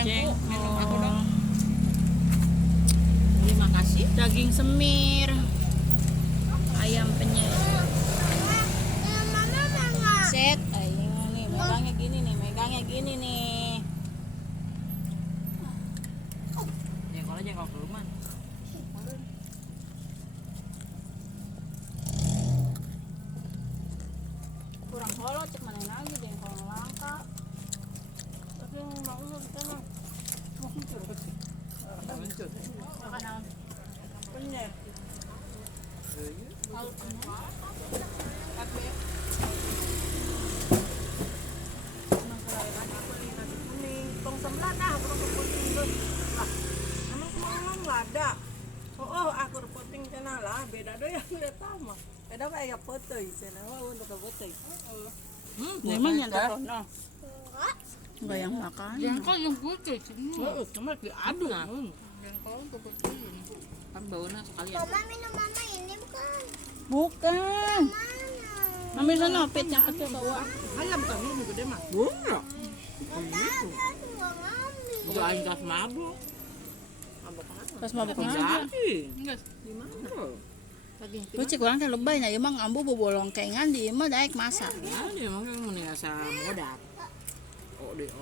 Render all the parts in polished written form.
Ceng, minum aku dong. Terima kasih. Daging semir, ayam penyet. Set, ayo nih, megangnya gini nih. Jengkol aja kalau ke rumah. Kurang kolot, cek mana lagi jengkol langka. Tapi yang mau kita mah mau kucur kecil. Makan apa? Penyet. Lalu penyet. Tapi tong sebelah dah aku repoting tuh. Lah, emang semalam nggak ada. Aku repoting cenah lah, beda doy yang udah tama. Beda kayak foto cenah mah untuk foto. Memang yang terkenal. Enggak yang makan. Jengkol yang putih semua. Cuma diaduk. Jengkol tuh putih. Kan baunya sekalian. Mama minum mama ini bukan? Bukan. Mana? Mami sana pet yang kecil bawa. Ayam kan ini gede mah. Bunga. Ada nggak ngambil. Udah aing kas mabuk. Mabuk apa? Pas mabuk Tidak aja. lagi. Enggak. Di mana? Lu cek orang teh lebay na ieu mah ambu bobolong kengan di ieu mah daek masak. Ya, dia mah kan meningasa modak. Oh, deh.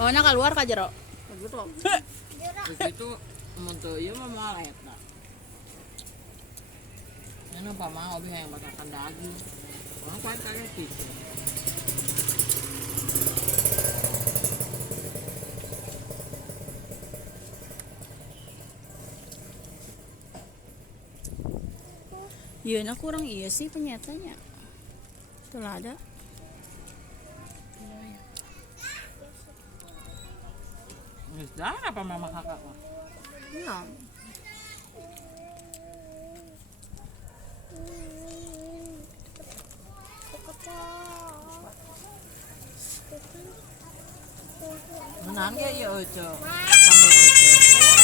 Oh, na keluar ka jero. Gitu. Begitu mun ieu mah moalet da. Ini apa mau obi yang makan daging. Orang kan kaget gitu. Iya, na kurang iya sih penyetanya. Itulah ada. Geus dah apa mama kakak mah? Iya. Menang ya ieu euceuk. Sambal euceuk.